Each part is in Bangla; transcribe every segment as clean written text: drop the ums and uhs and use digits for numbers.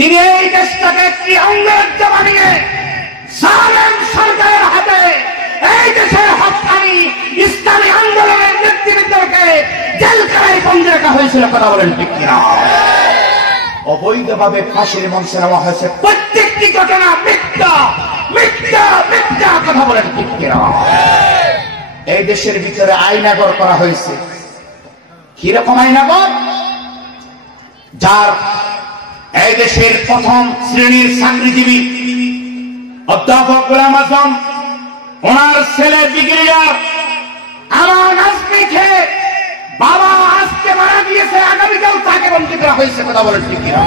তিনি এই দেশটাকে একটি অঙ্গরাজ্য বানিয়ে জালেম সরকারের হাতে এই দেশের হকানি ইসলামী আন্দোলনের নেতৃবৃন্দকে জেলখানায় বন্দী রাখা হয়েছিল। কথা বলেন ঠিক কিনা? অবৈধভাবে ফাঁসির মঞ্চে নেওয়া হয়েছে। প্রত্যেকটি ঘটনা মিথ্যা মিথ্যা মিথ্যা। কথা বলেন ঠিক কিনা? এই দেশের ভিতরে আইনাগর করা হয়েছে। কিরকম আইনাগর? যার এই দেশের প্রথম শ্রেণীর চাকরিজীবী অধ্যাপক গোলাম আজম, ওনার ছেলে ব্রিগেডিয়ার আমার নাজমি খেয়ে বাবা আজকে মারা গিয়েছে, আগামীকাল তাকে বন্দী করা হয়েছে। কথা বলেন ঠিক কিনা?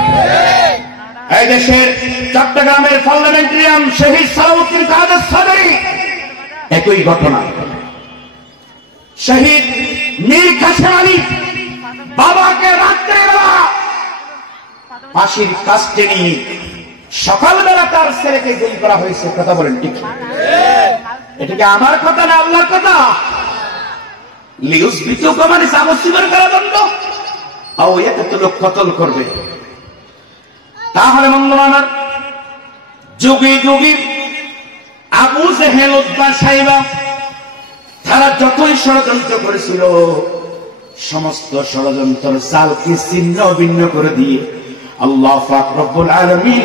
এই দেশের চট্টগ্রামের পার্লামেন্টারিয়ান শহীদ সালাউদ্দিন কাদের চৌধুরী, একই ঘটনা। শহীদ মীর কাসেম আলী, বাবাকে রাত্রেবেলা ফাঁসির কাস্টে নিয়ে সকালবেলা তার ছেলেকে গুলি করা হয়েছে। কথা বলেন ঠিক? এটা কি আমার কথা না আল্লাহর কথা? লিউস বিতু কমানি সামসিবের কারাদণ্ড ও এত লোক কতল করবে। তাহলে মঙ্গলবার যুগে যুগে আবু জেহেল উদ্বা সাইবা তারা যতই ষড়যন্ত্র করেছিল, সমস্ত ষড়যন্ত্র চালকে ছিন্ন ভিন্ন করে দিয়ে আল্লাহ পাক রব্বুল আলামিন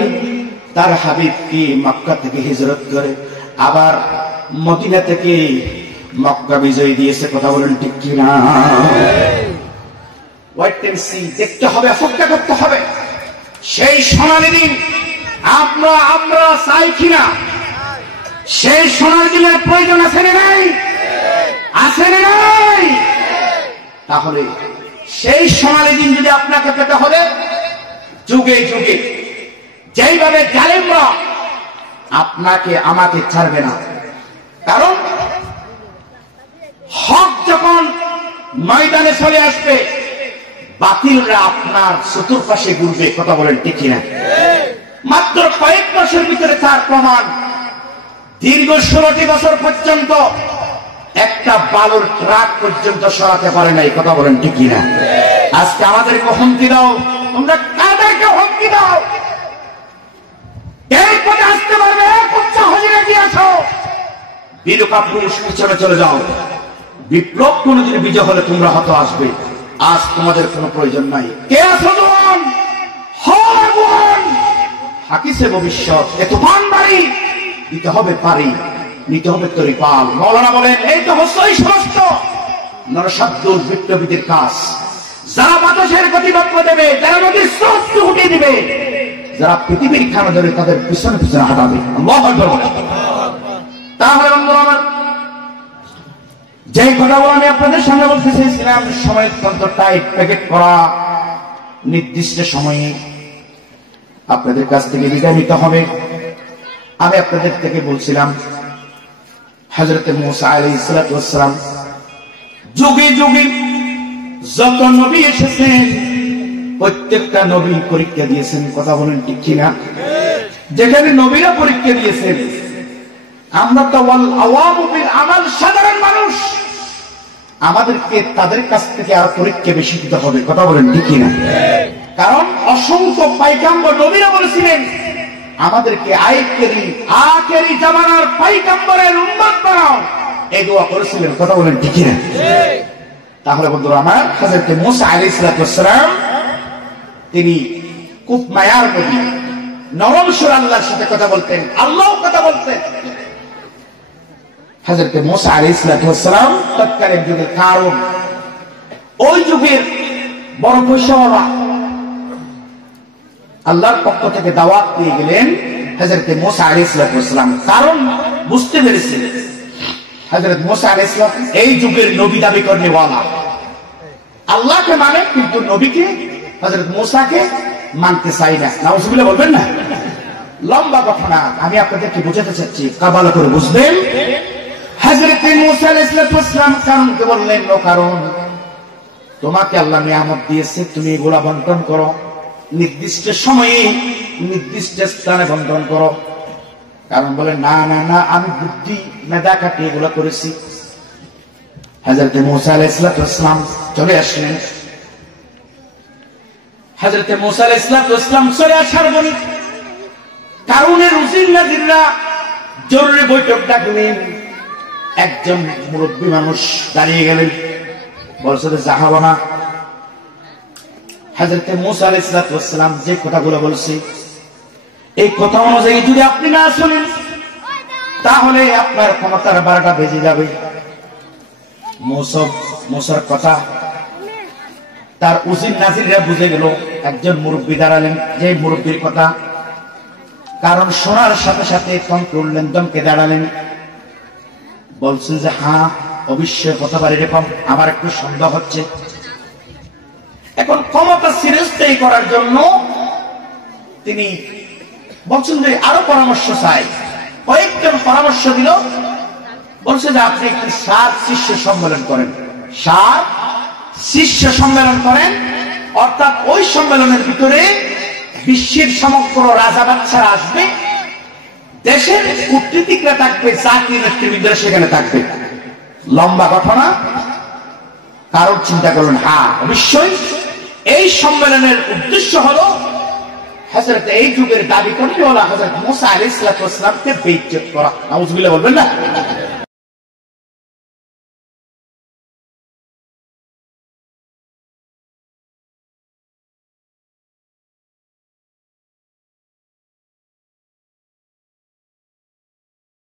তার হাবিবকে মক্কা থেকে হিজরত করে আবার মদিনা থেকে মক্কা বিজয় দিয়েছে। কথা বলেন ঠিক কিনা? ওয়েট এন্ড সি, দেখতে হবে, অপেক্ষা করতে হবে। সেই সোনালী দিন আমরা চাই কিনা? সেই সোনালী দিনের প্রয়োজন আছে না নাই? আছে না নাই? তাহলে সেই সোনালী দিন যদি আপনাকে পেতে হবে, যুগে যুগে যেইভাবে জালেমরা আপনাকে আমাকে ছাড়বে না। কারণ হক যখন ময়দানে চলে আসবে, বাতিলরা আপনার চতুর্পাশে ঘুরবে। কথা বলেন ঠিক কিনা? মাত্র কয়েক মাসের ভিতরে তার প্রমাণ। দীর্ঘ 16টি বছর পর্যন্ত একটা বালুর ট্রাক পর্যন্ত সরাতে পারে নাই। কথা বলেন ঠিক কিনা? আজকে আমাদেরকে হুমকি দাও, তোমরা কাদেরকে হুমকি দাও? এই পথে আসতে পারবে? কুচ্চা হজিরে গিয়েছো, বিরূপা পুরুষ পিছনে চলে যাও। বিপ্লব কোনদিন বিজয় হলে তোমরা হয়তো আসবে। আজ তোমাদের কোনো প্রয়োজন নাই। কে আছো জোয়ান? হন হাকিসে ভবিষ্যৎ এ তুফান বাড়ি দিতে হবে পারি, নিতে হবে তরিপাল। মৌলানা বলেন এই তো হচ্ছই সমস্ত নরসাদ্দুল বিপ্লবীদের কাজ। যারা বাতাসের গতিপথ দেবে, যারা নদীর স্রোত উঠিয়ে দিবে, যারা পৃথিবীর খানা ধরে তাদের পিছনে পিছনে হাঁটাবে। তাহলে আমার যে কথাগুলো আমি আপনাদের সামনে বলতে চেয়েছিলাম, সময় অত্যন্ত টাইট, প্যাকেট করা, নির্দিষ্ট সময়ে আপনাদের কাছ থেকে বিদায় নিতে হবে। আমি আপনাদের থেকে বলছিলাম হযরত মূসা আলাইহিস সালাতু ওয়াস সালাম যুগে যুগে যত নবী এসেছেন প্রত্যেকটা নবী পরীক্ষা দিয়েছেন। কথা বলেন ঠিক কিনা? যেখানে নবীরা পরীক্ষা দিয়েছেন, আমরা তো আওয়ামু বিল আমাল, সাধারণ মানুষ, আমাদেরকে তাদের কাছ থেকে আর পরীক্ষা বেশি দিতে হবে। কথা বলেন ঠিক কিনা? কারণ অসংখ্য পয়গম্বর নবীরা বলেছিলেন আমাদেরকে আখেরি জামানার পয়গম্বরের উম্মত বানাও, এই দোয়া করেছিলেন। কথা বলেন ঠিক কিনা? তাহলে বন্ধুরা আমার, হযরত মূসা আলাইহিস সালাম তিনি খুব মায়ার নবী, নরম সুরে আল্লাহর সাথে কথা বলতেন, আল্লাহ কথা বলতেন। হযরত মূসা আলাইহিস সালাম তৎকালীন যুগের কারণ, ওই যুগের বড় পয়সাওয়ালা আল্লাহর পক্ষ থেকে দাওয়াত দিয়ে গেলেন হযরত মূসা আলাইহিস সালাম। কারণ বুঝতে পেরেছেন হযরত মূসা আলাইহিস সালাম এই যুগের নবী দাবি করেওয়ালা, আল্লাহকে মানে কিন্তু নবীকে হযরত মূসাকে মানতে চাই না। নাউজুবিল্লাহ বলবেন না? লম্বা ঘটনা, আমি আপনাদেরকে বুঝাতে চাচ্ছি, কাবালা করে বুঝবেন। হযরত মূসা আলাইহিস সালাম কারণকে বললেন, ও কারণ, তোমাকে আল্লাহ নিয়ামত দিয়েছে, তুমি এগুলা বন্টন করো, নির্দিষ্ট সময়ে নির্দিষ্ট স্থানে বন্টন করো। কারণ বলে না না না, আমি বুদ্ধি মেধা কাটিয়ে এগুলো করেছি। হযরত মূসা আলাইহিস সালাম চলে আসলেন। হযরত মূসা আলাইহিস সালাম চলে আসার বনি কারুনের উজির নাজিররা জরুরি বৈঠক ডাকলেন। একজন মুরব্বী মানুষ দাঁড়িয়ে গেলেন, বলছে যাবো না। হযরত মূসা আলাইহিস সালাম যে কথাগুলো বলছে এই কথা অনুযায়ী যদি আপনি না শুনেন তাহলে আপনার ক্ষমতার 12টা বেজে যাবে। মূসার কথা তার উজির নাজিররা বুঝে গেল। একজন মুরব্বী দাঁড়ালেন, যে মুরব্বীর কথা কারণ শোনার সাথে সাথে কণ্ঠ উঠলেন, দমকে দাঁড়ালেন, বলছেন যে হ্যাঁ অবশ্যই কথাবার এরকম, আমার একটু সন্দেহ হচ্ছে। এখন ক্ষমতা চিরস্থায়ী করার জন্য তিনি বলছেন যে আরো পরামর্শ চাই। কয়েকজন পরামর্শ দিল, বলছে যে আপনি একটি 7 শীর্ষ সম্মেলন করেন, 7 শীর্ষ সম্মেলন করেন, অর্থাৎ ওই সম্মেলনের ভিতরে বিশ্বের সমগ্র রাজা বাদশারা আসবে, দেশের কূটনীতিকরা থাকবে, জাতীয় নেতৃবৃন্দরা সেখানে থাকবে। লম্বা ঘটনা, কারণ চিন্তা করলেন হ্যাঁ অবশ্যই এই সম্মেলনের উদ্দেশ্য হলো হযরত এই যুগের দাবি করিওয়ালা হযরত মূসা আলাইহিস সালামকে বেইজ্জত করা। নাউজুবিল্লাহ বলবেন না?